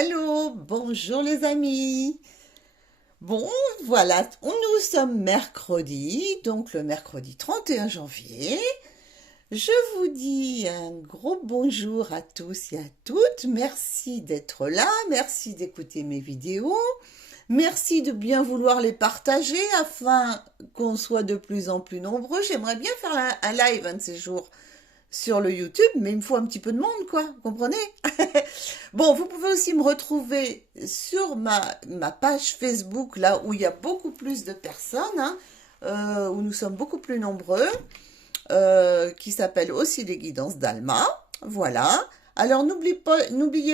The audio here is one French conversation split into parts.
Allô, bonjour les amis. Bon, voilà, nous sommes mercredi, donc le mercredi 31 janvier. Je vous dis un gros bonjour à tous et à toutes. Merci d'être là, merci d'écouter mes vidéos. Merci de bien vouloir les partager afin qu'on soit de plus en plus nombreux. J'aimerais bien faire un live un de ces jours sur le YouTube, mais il me faut un petit peu de monde, quoi, vous comprenez? Bon, vous pouvez aussi me retrouver sur ma page Facebook, là où il y a beaucoup plus de personnes, hein, où nous sommes beaucoup plus nombreux, qui s'appelle aussi les guidances d'Alma. Voilà. Alors n'oubliez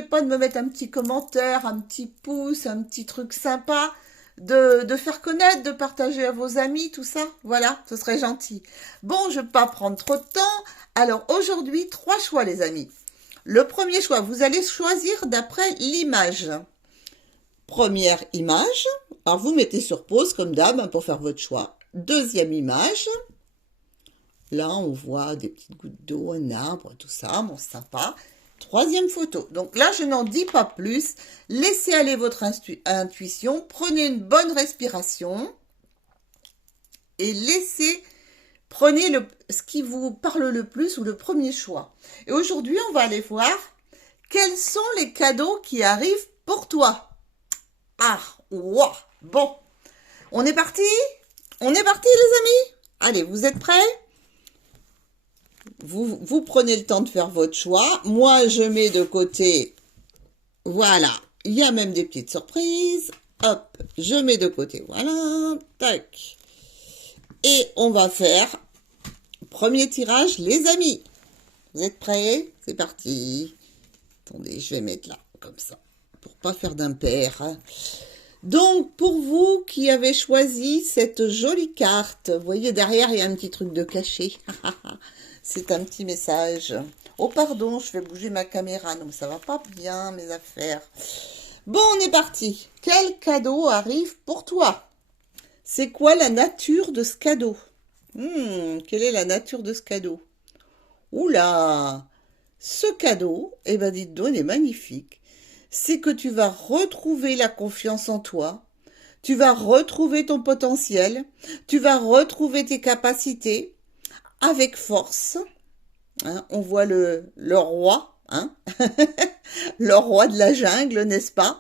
pas de me mettre un petit commentaire, un petit pouce, un petit truc sympa, de faire connaître, de partager à vos amis, tout ça. Voilà, ce serait gentil. Bon, je ne vais pas prendre trop de temps. Alors aujourd'hui, 3 choix les amis. Le premier choix, vous allez choisir d'après l'image. Première image, alors vous mettez sur pause comme d'hab hein, pour faire votre choix. Deuxième image, là on voit des petites gouttes d'eau, un arbre, tout ça, bon sympa. Troisième photo, donc là je n'en dis pas plus, laissez aller votre intuition, prenez une bonne respiration et prenez ce qui vous parle le plus ou le premier choix. Et aujourd'hui on va aller voir quels sont les cadeaux qui arrivent pour toi. Ah, wow. Bon, on est parti? On est parti les amis? Allez, vous êtes prêts? Vous prenez le temps de faire votre choix. Moi, je mets de côté. Voilà, il y a même des petites surprises. Hop, je mets de côté. Voilà, tac. Et on va faire premier tirage, les amis. Vous êtes prêts? C'est parti. Attendez, je vais mettre là, comme ça, pour pas faire d'impair. Hein. Donc, pour vous qui avez choisi cette jolie carte, vous voyez derrière, il y a un petit truc de caché. C'est un petit message. Oh, pardon, je vais bouger ma caméra. Non, mais ça va pas bien, mes affaires. Bon, on est parti. Quel cadeau arrive pour toi? C'est quoi la nature de ce cadeau? Quelle est la nature de ce cadeau? Oula! Ce cadeau, eh ben dites donc, il est magnifique. C'est que tu vas retrouver la confiance en toi, tu vas retrouver ton potentiel, tu vas retrouver tes capacités avec force. Hein, on voit le roi, hein le roi de la jungle, n'est-ce pas?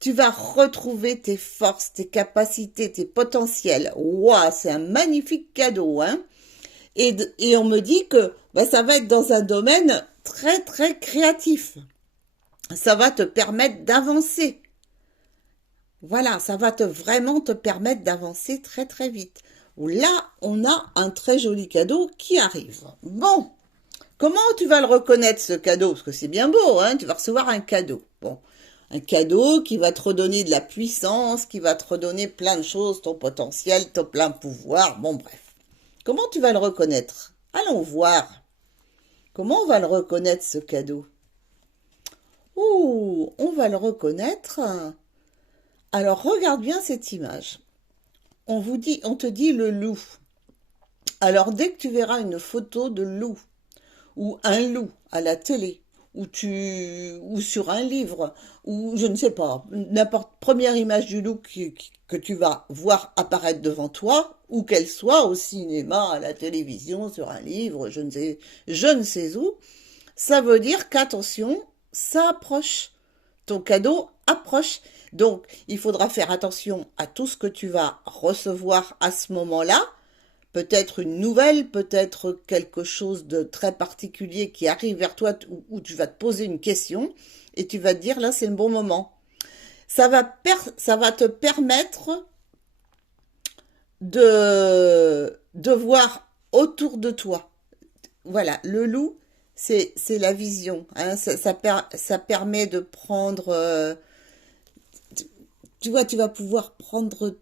Tu vas retrouver tes forces, tes capacités, tes potentiels. Waouh, c'est un magnifique cadeau, hein? Et on me dit que ça va être dans un domaine très très créatif. Ça va te permettre d'avancer. Voilà, ça va vraiment te permettre d'avancer très très vite. Là, on a un très joli cadeau qui arrive. Bon, comment tu vas le reconnaître ce cadeau? Parce que c'est bien beau, hein, tu vas recevoir un cadeau. Bon, un cadeau qui va te redonner de la puissance, qui va te redonner plein de choses, ton potentiel, ton plein pouvoir, bon bref. Comment tu vas le reconnaître? Allons voir. Comment on va le reconnaître ce cadeau? Ouh, on va le reconnaître. Alors regarde bien cette image. On te dit le loup. Alors dès que tu verras une photo de loup ou un loup à la télé ou sur un livre ou je ne sais pas, n'importe première image du loup que tu vas voir apparaître devant toi ou qu'elle soit au cinéma, à la télévision, sur un livre, je ne sais où, ça veut dire qu'attention, ça approche. Ton cadeau approche. Donc, il faudra faire attention à tout ce que tu vas recevoir à ce moment-là. Peut-être une nouvelle, peut-être quelque chose de très particulier qui arrive vers toi où tu vas te poser une question et tu vas te dire là c'est le bon moment. Ça va te permettre de voir autour de toi. Voilà, le loup, c'est la vision. Hein, ça permet de prendre... tu vois, tu vas pouvoir prendre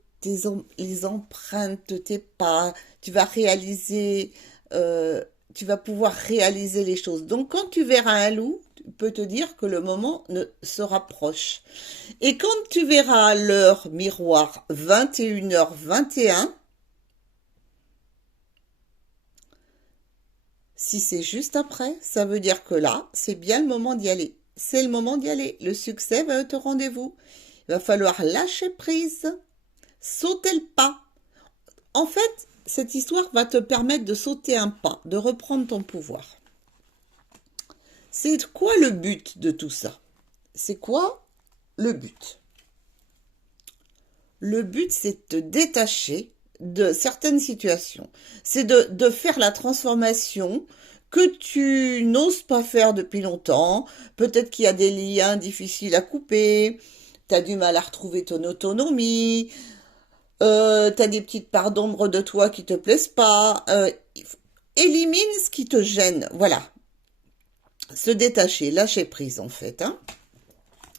les empreintes de tes pas. Euh, tu vas pouvoir réaliser les choses. Donc, quand tu verras un loup, tu peux te dire que le moment se rapproche. Et quand tu verras l'heure miroir 21h21, si c'est juste après, ça veut dire que là, c'est bien le moment d'y aller. c'est le moment d'y aller. Le succès va être au rendez-vous. Il va falloir lâcher prise, sauter le pas. En fait, cette histoire va te permettre de sauter un pas, de reprendre ton pouvoir. C'est quoi le but de tout ça? C'est quoi le but? Le but, c'est de te détacher de certaines situations. C'est de faire la transformation que tu n'oses pas faire depuis longtemps. Peut-être qu'il y a des liens difficiles à couper, tu as du mal à retrouver ton autonomie, tu as des petites parts d'ombre de toi qui te plaisent pas. Élimine ce qui te gêne. Voilà. Se détacher, lâcher prise en fait. Hein.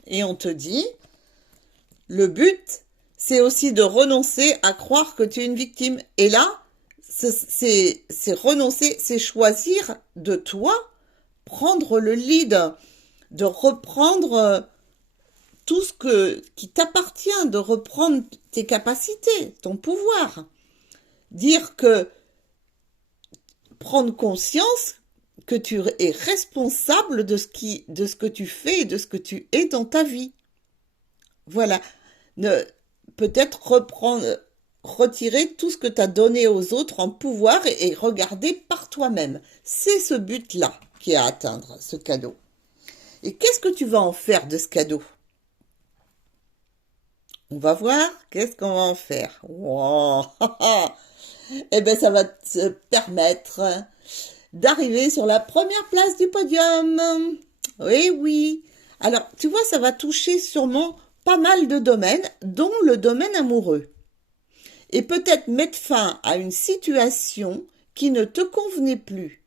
Et on te dit, le but, c'est aussi de renoncer à croire que tu es une victime. Et là, c'est renoncer, c'est choisir de toi, prendre le lead, de reprendre tout ce qui t'appartient, de reprendre tes capacités, ton pouvoir. Dire que, prendre conscience que tu es responsable de ce que tu fais et de ce que tu es dans ta vie. Voilà. Peut-être retirer tout ce que tu as donné aux autres en pouvoir et regarder par toi-même. C'est ce but-là qui est à atteindre, ce cadeau. Et qu'est-ce que tu vas en faire de ce cadeau? On va voir qu'est-ce qu'on va en faire. Wow. Eh bien, ça va te permettre d'arriver sur la première place du podium. Oui, oui. Alors, tu vois, ça va toucher sûrement pas mal de domaines, dont le domaine amoureux. Et peut-être mettre fin à une situation qui ne te convenait plus.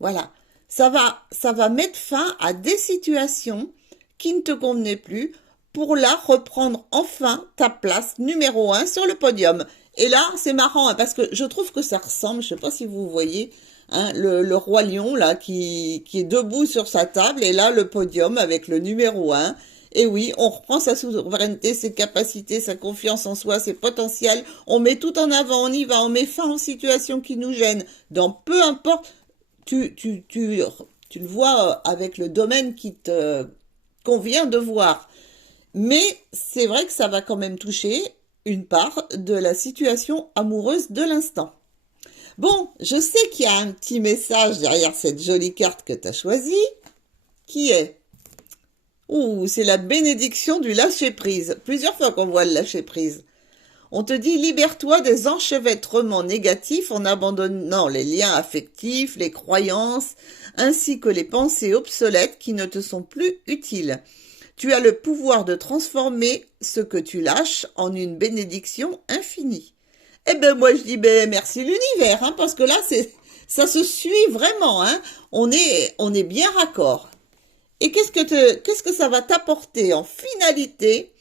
Voilà. Ça va mettre fin à des situations qui ne te convenaient plus pour là reprendre enfin ta place numéro 1 sur le podium. Et là, c'est marrant hein, parce que je trouve que ça ressemble, je ne sais pas si vous voyez, hein, le roi lion là qui est debout sur sa table et là le podium avec le numéro 1. Et oui, on reprend sa souveraineté, ses capacités, sa confiance en soi, ses potentiels. On met tout en avant, on y va, on met fin aux situations qui nous gênent. Dans peu importe, tu le vois avec le domaine qui te convient de voir. Mais c'est vrai que ça va quand même toucher une part de la situation amoureuse de l'instant. Bon, je sais qu'il y a un petit message derrière cette jolie carte que tu as choisie, qui est ouh, c'est la bénédiction du lâcher-prise. Plusieurs fois qu'on voit le lâcher-prise. On te dit libère-toi des enchevêtrements négatifs en abandonnant les liens affectifs, les croyances, ainsi que les pensées obsolètes qui ne te sont plus utiles. Tu as le pouvoir de transformer ce que tu lâches en une bénédiction infinie. Eh ben moi je dis ben merci l'univers, hein, parce que là ça se suit vraiment, hein. On est bien raccord. Et qu'est-ce que ça va t'apporter en finalité?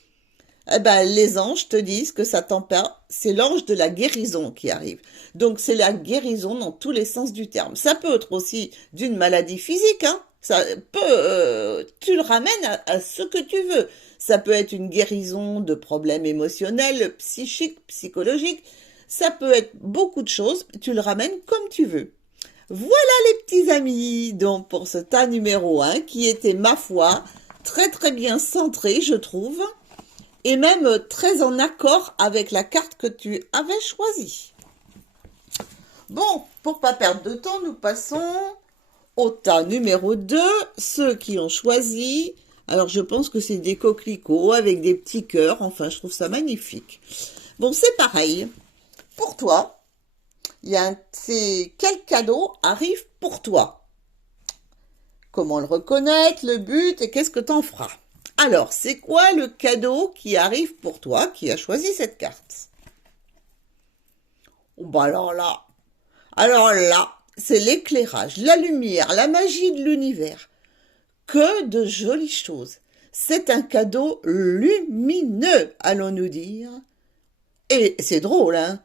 Eh ben, les anges te disent que ça t'empêche, c'est l'ange de la guérison qui arrive. Donc, c'est la guérison dans tous les sens du terme. Ça peut être aussi d'une maladie physique, hein. Ça peut, tu le ramènes à ce que tu veux. Ça peut être une guérison de problèmes émotionnels, psychiques, psychologiques. Ça peut être beaucoup de choses. Tu le ramènes comme tu veux. Voilà les petits amis, donc pour ce tas numéro 1 qui était, ma foi, très très bien centré, je trouve, et même très en accord avec la carte que tu avais choisie. Bon, pour pas perdre de temps, nous passons au tas numéro 2, ceux qui ont choisi. Alors je pense que c'est des coquelicots avec des petits cœurs, enfin je trouve ça magnifique. Bon, c'est pareil, pour toi. C'est quel cadeau arrive pour toi? Comment le reconnaître, le but et qu'est-ce que t'en feras? Alors, c'est quoi le cadeau qui arrive pour toi qui a choisi cette carte? Oh, bah alors là, c'est l'éclairage, la lumière, la magie de l'univers. Que de jolies choses. C'est un cadeau lumineux, allons-nous dire. Et c'est drôle, hein?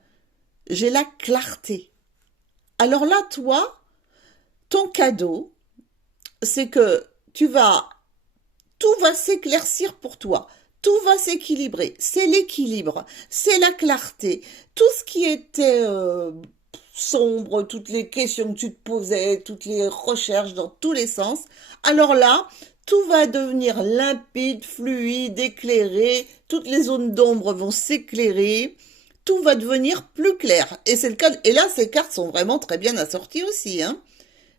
J'ai la clarté. Alors là, toi, ton cadeau, c'est que tout va s'éclaircir pour toi. Tout va s'équilibrer. C'est l'équilibre, c'est la clarté. Tout ce qui était sombre, toutes les questions que tu te posais, toutes les recherches dans tous les sens. Alors là, Tout va devenir limpide, fluide, éclairé, toutes les zones d'ombre vont s'éclairer, tout va devenir plus clair. Et c'est le cas. Et là, ces cartes sont vraiment très bien assorties aussi, hein.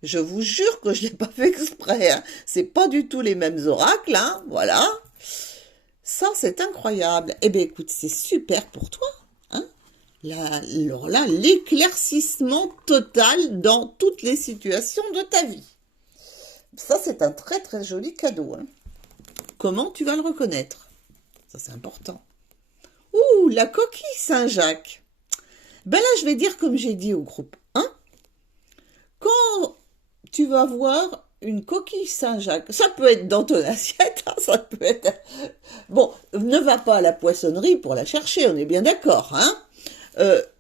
Je vous jure que je l'ai pas fait exprès, hein. C'est pas du tout les mêmes oracles, hein. Voilà. Ça, c'est incroyable. Eh bien, écoute, c'est super pour toi, hein. Alors là, l'éclaircissement total dans toutes les situations de ta vie. Ça, c'est un très très joli cadeau, hein. Comment tu vas le reconnaître? Ça, c'est important. Ouh, la coquille Saint-Jacques. Ben là, je vais dire comme j'ai dit au groupe 1. Quand tu vas voir une coquille Saint-Jacques, ça peut être dans ton assiette, hein, ça peut être... Bon, ne va pas à la poissonnerie pour la chercher, on est bien d'accord, hein.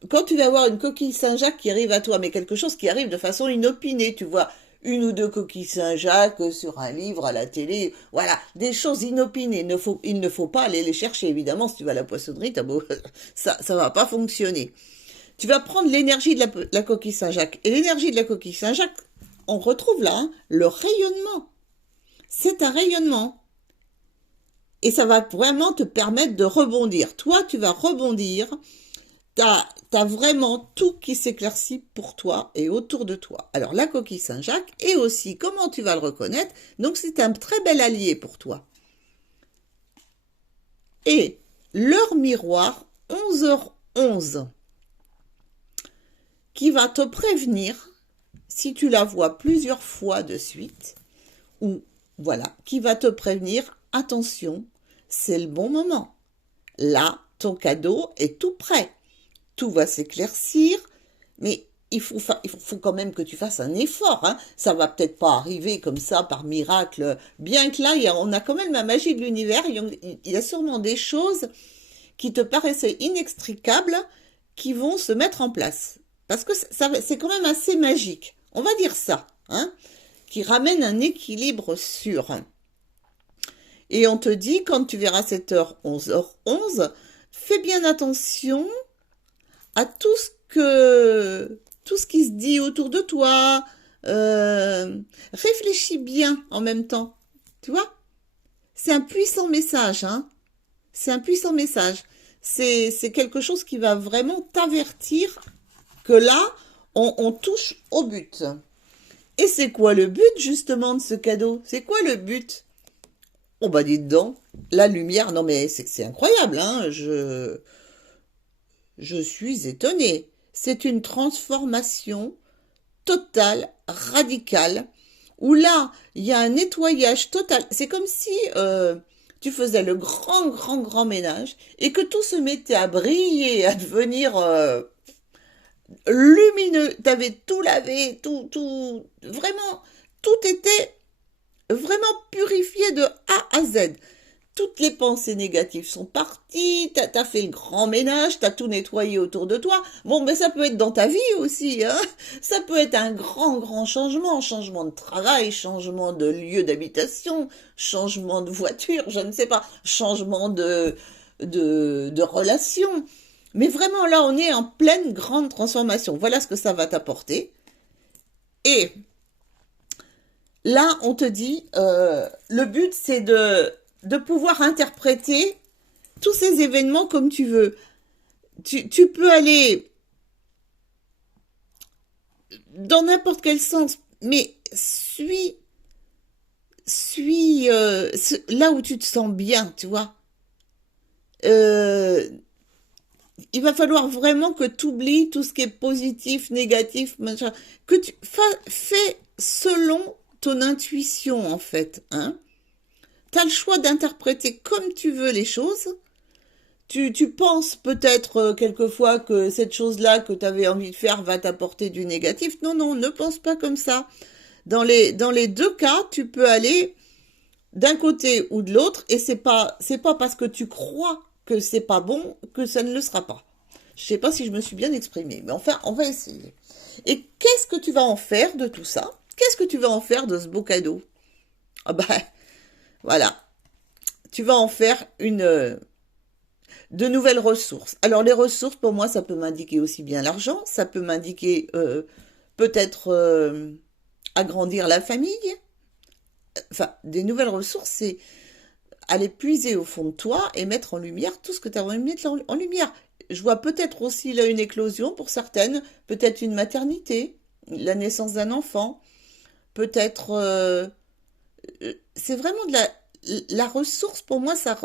Quand tu vas voir une coquille Saint-Jacques qui arrive à toi, mais quelque chose qui arrive de façon inopinée, tu vois, une ou deux coquilles Saint-Jacques sur un livre, à la télé, voilà, des choses inopinées. Il ne faut pas aller les chercher, évidemment, si tu vas à la poissonnerie, ça va pas fonctionner. Tu vas prendre l'énergie de la coquille Saint-Jacques. Et l'énergie de la coquille Saint-Jacques, on retrouve là, hein, le rayonnement. C'est un rayonnement. Et ça va vraiment te permettre de rebondir. Toi, tu vas rebondir. T'as vraiment tout qui s'éclaircit pour toi et autour de toi. Alors, la coquille Saint-Jacques, et aussi, comment tu vas le reconnaître? Donc, c'est un très bel allié pour toi. Et l'heure miroir, 11h11, qui va te prévenir, si tu la vois plusieurs fois de suite, ou voilà, qui va te prévenir, attention, c'est le bon moment. Là, ton cadeau est tout prêt. Tout va s'éclaircir, mais il faut quand même que tu fasses un effort, hein. Ça va peut-être pas arriver comme ça par miracle, bien que là, on a quand même la magie de l'univers, il y a sûrement des choses qui te paraissaient inextricables qui vont se mettre en place. Parce que c'est quand même assez magique, on va dire ça, hein, qui ramène un équilibre sûr. Et on te dit, quand tu verras cette heure, 11h11, fais bien attention à tout ce qui se dit autour de toi. Réfléchis bien en même temps, tu vois. C'est un puissant message, hein. C'est un puissant message. C'est quelque chose qui va vraiment t'avertir que là, on touche au but. Et c'est quoi le but, justement, de ce cadeau? C'est quoi le but? Oh bah dites donc, la lumière, non mais c'est incroyable, hein. Je suis étonnée. C'est une transformation totale, radicale, où là, il y a un nettoyage total. C'est comme si tu faisais le grand, grand, grand ménage et que tout se mettait à briller, à devenir lumineux. Tu avais tout lavé, vraiment, tout était vraiment purifié de A à Z. Toutes les pensées négatives sont parties, t'as fait le grand ménage, t'as tout nettoyé autour de toi. Bon, mais ça peut être dans ta vie aussi, hein. Ça peut être un grand, grand changement. Changement de travail, changement de lieu d'habitation, changement de voiture, je ne sais pas, changement de relation. Mais vraiment, là, on est en pleine grande transformation. Voilà ce que ça va t'apporter. Et là, on te dit, le but, c'est de pouvoir interpréter tous ces événements comme tu veux. Tu peux aller dans n'importe quel sens, mais suis là où tu te sens bien, tu vois. Il va falloir vraiment que tu oublies tout ce qui est positif, négatif, machin, que tu fais selon ton intuition, en fait, hein. Tu as le choix d'interpréter comme tu veux les choses. Tu penses peut-être quelquefois que cette chose-là que tu avais envie de faire va t'apporter du négatif. Non, non, ne pense pas comme ça. Dans les deux cas, tu peux aller d'un côté ou de l'autre et c'est pas parce que tu crois que c'est pas bon que ça ne le sera pas. Je sais pas si je me suis bien exprimée, mais enfin, on va essayer. Et qu'est-ce que tu vas en faire de tout ça? Qu'est-ce que tu vas en faire de ce beau cadeau? Ah ben, voilà. Tu vas en faire de nouvelles ressources. Alors les ressources, pour moi, ça peut m'indiquer aussi bien l'argent, ça peut m'indiquer peut-être agrandir la famille, enfin, des nouvelles ressources, c'est aller puiser au fond de toi et mettre en lumière tout ce que tu as envie de mettre en lumière. Je vois peut-être aussi là une éclosion pour certaines, peut-être une maternité, la naissance d'un enfant, peut-être... c'est vraiment de la ressource, pour moi, ça,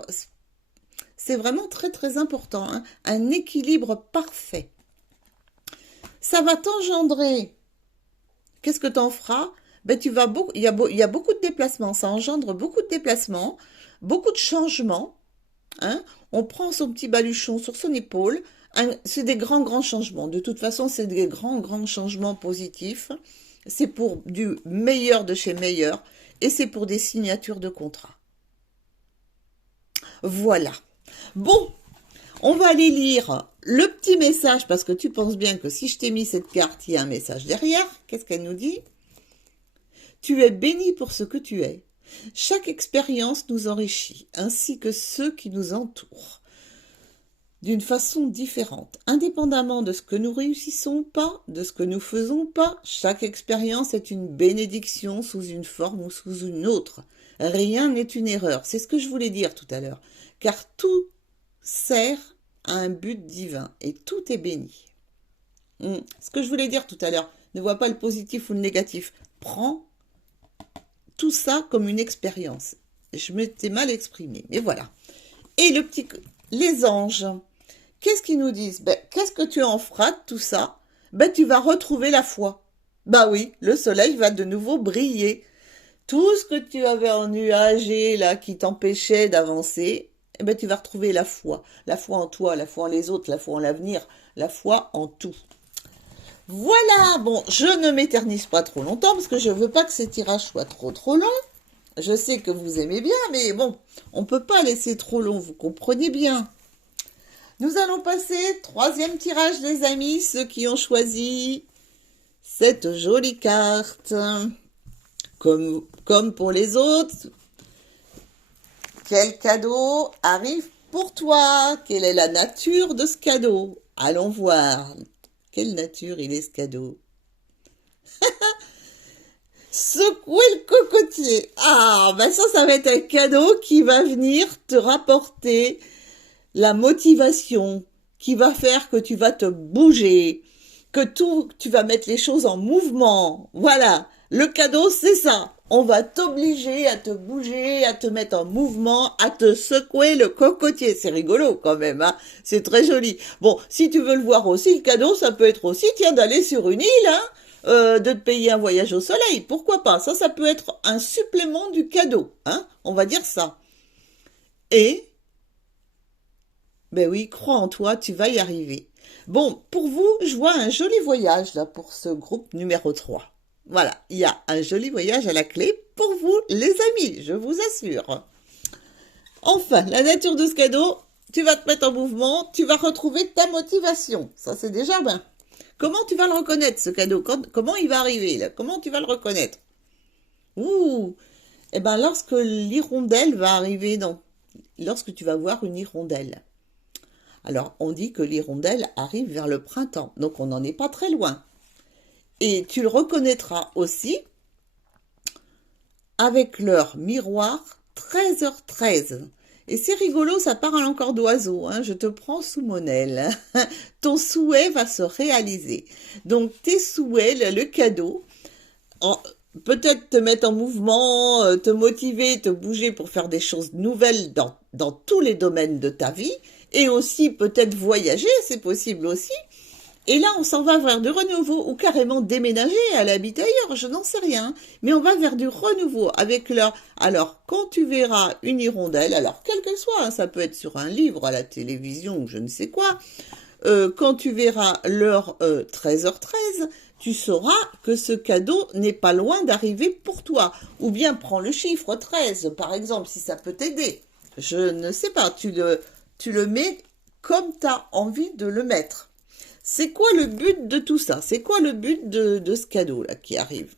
c'est vraiment très très important, hein, un équilibre parfait. Ça va t'engendrer. Qu'est-ce que tu en feras? Ben, il y a beaucoup de déplacements, ça engendre beaucoup de déplacements, beaucoup de changements. Hein. On prend son petit baluchon sur son épaule. C'est des grands, grands changements. De toute façon, c'est des grands, grands changements positifs. C'est pour du meilleur de chez meilleur. Et c'est pour des signatures de contrat. Voilà. Bon, on va aller lire le petit message, parce que tu penses bien que si je t'ai mis cette carte, il y a un message derrière. Qu'est-ce qu'elle nous dit? Tu es béni pour ce que tu es. Chaque expérience nous enrichit, ainsi que ceux qui nous entourent, d'une façon différente. Indépendamment de ce que nous réussissons ou pas, de ce que nous faisons ou pas, chaque expérience est une bénédiction sous une forme ou sous une autre. Rien n'est une erreur, c'est ce que je voulais dire tout à l'heure, car tout sert à un but divin et tout est béni. Ce que je voulais dire tout à l'heure, ne vois pas le positif ou le négatif, prends tout ça comme une expérience. Je m'étais mal exprimée, mais voilà. Et les anges, qu'est-ce qu'ils nous disent? Ben, qu'est-ce que tu en feras de tout ça? Ben, tu vas retrouver la foi. Ben oui, le soleil va de nouveau briller. Tout ce que tu avais ennuagé, là, qui t'empêchait d'avancer, eh ben, tu vas retrouver la foi. La foi en toi, la foi en les autres, la foi en l'avenir, la foi en tout. Voilà, bon, je ne m'éternise pas trop longtemps parce que je veux pas que ces tirages soient trop longs. Je sais que vous aimez bien, mais bon, on peut pas laisser trop long, vous comprenez bien. Nous allons passer, troisième tirage les amis, ceux qui ont choisi cette jolie carte. Comme pour les autres, quel cadeau arrive pour toi? Quelle est la nature de ce cadeau? Allons voir. Quelle nature il est ce cadeau? Secouer le cocotier. Ah, ben ça va être un cadeau qui va venir te rapporter la motivation, qui va faire que tu vas te bouger, tu vas mettre les choses en mouvement. Voilà, le cadeau, c'est ça. On va t'obliger à te bouger, à te mettre en mouvement, à te secouer le cocotier. C'est rigolo quand même, hein. C'est très joli. Bon, si tu veux le voir aussi, le cadeau, ça peut être aussi, tiens, d'aller sur une île, hein, de te payer un voyage au soleil. Pourquoi pas? Ça peut être un supplément du cadeau, hein. On va dire ça. Et, ben oui, crois en toi, tu vas y arriver. Bon, pour vous, je vois un joli voyage là pour ce groupe numéro 3. Voilà, il y a un joli voyage à la clé pour vous, les amis, je vous assure. Enfin, la nature de ce cadeau, tu vas te mettre en mouvement, tu vas retrouver ta motivation. Ça, c'est déjà bien. Comment tu vas le reconnaître, ce cadeau? Comment il va arriver, là? Comment tu vas le reconnaître? Ouh! Eh ben, lorsque l'hirondelle va arriver lorsque tu vas voir une hirondelle. Alors, on dit que l'hirondelle arrive vers le printemps, donc on n'en est pas très loin. Et tu le reconnaîtras aussi avec leur miroir 13h13. Et c'est rigolo, ça parle encore d'oiseaux, hein, je te prends sous mon aile. Ton souhait va se réaliser. Donc tes souhaits, le cadeau, peut-être te mettre en mouvement, te motiver, te bouger pour faire des choses nouvelles dans tous les domaines de ta vie, et aussi peut-être voyager, c'est possible aussi. Et là, on s'en va vers du renouveau ou carrément déménager, aller habiter ailleurs, je n'en sais rien. Mais on va vers du renouveau avec leur... Alors, quand tu verras une hirondelle, alors quelle qu'elle soit, hein, ça peut être sur un livre, à la télévision ou je ne sais quoi, quand tu verras l'heure 13h13, tu sauras que ce cadeau n'est pas loin d'arriver pour toi. Ou bien prends le chiffre 13, par exemple, si ça peut t'aider. Je ne sais pas, tu le mets comme tu as envie de le mettre. C'est quoi le but de tout ça? C'est quoi le but de ce cadeau-là qui arrive?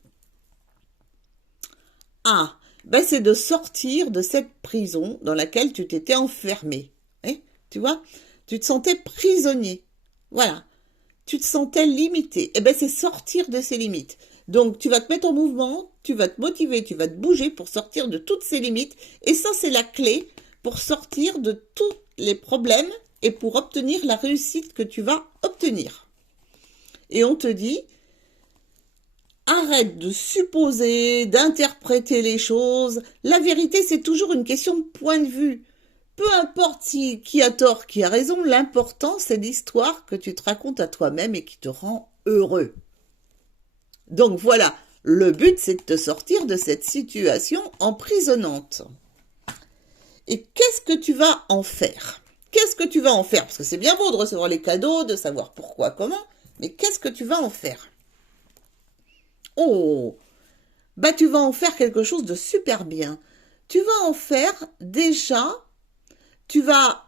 Ah, ben c'est de sortir de cette prison dans laquelle tu t'étais enfermé. Tu vois? Tu te sentais prisonnier. Voilà. Tu te sentais limité. Eh ben c'est sortir de ces limites. Donc, tu vas te mettre en mouvement, tu vas te motiver, tu vas te bouger pour sortir de toutes ces limites. Et ça, c'est la clé pour sortir de tous les problèmes et pour obtenir la réussite que tu vas obtenir. Et on te dit, arrête de supposer, d'interpréter les choses. La vérité, c'est toujours une question de point de vue. Peu importe qui a tort, qui a raison, l'important, c'est l'histoire que tu te racontes à toi-même et qui te rend heureux. Donc voilà, le but, c'est de te sortir de cette situation emprisonnante. Et qu'est-ce que tu vas en faire? Qu'est-ce que tu vas en faire? Parce que c'est bien beau de recevoir les cadeaux, de savoir pourquoi, comment, mais qu'est-ce que tu vas en faire? Oh, bah tu vas en faire quelque chose de super bien. Tu vas en faire déjà, tu vas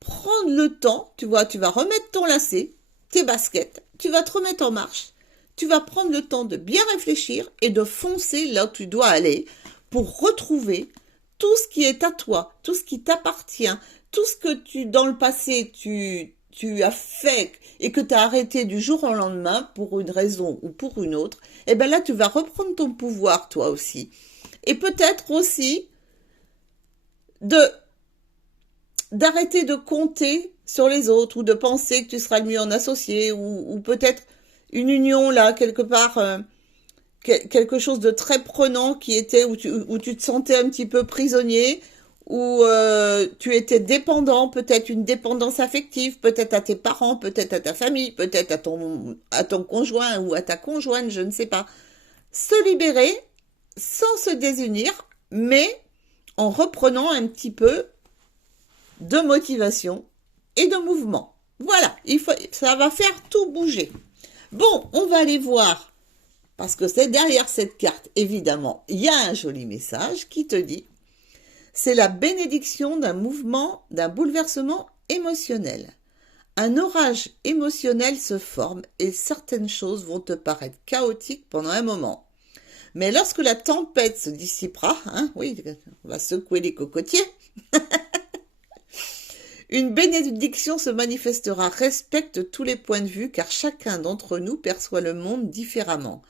prendre le temps, tu vois, tu vas remettre ton lacet, tes baskets, tu vas te remettre en marche, tu vas prendre le temps de bien réfléchir et de foncer là où tu dois aller pour retrouver tout ce qui est à toi, tout ce qui t'appartient, tout ce que dans le passé, tu as fait et que tu as arrêté du jour au lendemain pour une raison ou pour une autre, et bien là, tu vas reprendre ton pouvoir toi aussi. Et peut-être aussi d'arrêter de compter sur les autres ou de penser que tu seras le mieux en associé ou peut-être une union là, quelque part, quelque chose de très prenant qui était où tu te sentais un petit peu prisonnier, où tu étais dépendant, peut-être une dépendance affective, peut-être à tes parents, peut-être à ta famille, peut-être à ton conjoint ou à ta conjointe, je ne sais pas. Se libérer sans se désunir, mais en reprenant un petit peu de motivation et de mouvement. Voilà, ça va faire tout bouger. Bon, on va aller voir, parce que c'est derrière cette carte, évidemment, il y a un joli message qui te dit « C'est la bénédiction d'un mouvement, d'un bouleversement émotionnel. Un orage émotionnel se forme et certaines choses vont te paraître chaotiques pendant un moment. Mais lorsque la tempête se dissipera, oui, on va secouer les cocotiers, une bénédiction se manifestera, respecte tous les points de vue car chacun d'entre nous perçoit le monde différemment.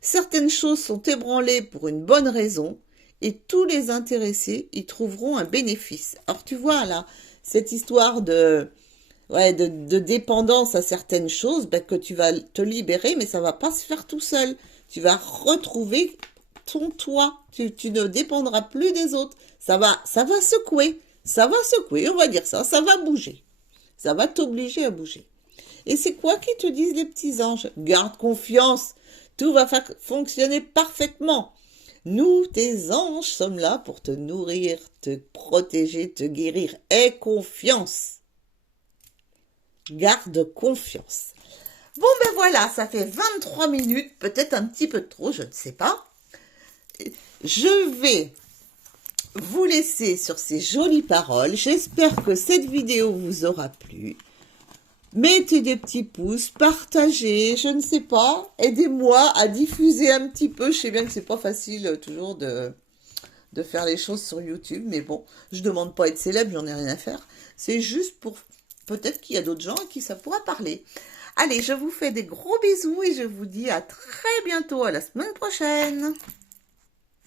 Certaines choses sont ébranlées pour une bonne raison et tous les intéressés y trouveront un bénéfice. » Alors tu vois là, cette histoire de dépendance à certaines choses, que tu vas te libérer, mais ça va pas se faire tout seul. Tu vas retrouver ton toi. Tu ne dépendras plus des autres. Ça va secouer. Ça va secouer, on va dire ça. Ça va bouger. Ça va t'obliger à bouger. Et c'est quoi qui te disent les petits anges? Garde confiance. Tout va fonctionner parfaitement. Nous, tes anges, sommes là pour te nourrir, te protéger, te guérir. Aie confiance. Garde confiance. Bon, ben voilà, ça fait 23 minutes, peut-être un petit peu trop, je ne sais pas. Je vais vous laisser sur ces jolies paroles. J'espère que cette vidéo vous aura plu. Mettez des petits pouces, partagez, je ne sais pas. Aidez-moi à diffuser un petit peu. Je sais bien que c'est pas facile toujours de faire les choses sur YouTube, mais bon, je demande pas à être célèbre, j'en ai rien à faire. C'est juste pour... Peut-être qu'il y a d'autres gens à qui ça pourra parler. Allez, je vous fais des gros bisous et je vous dis à très bientôt, à la semaine prochaine.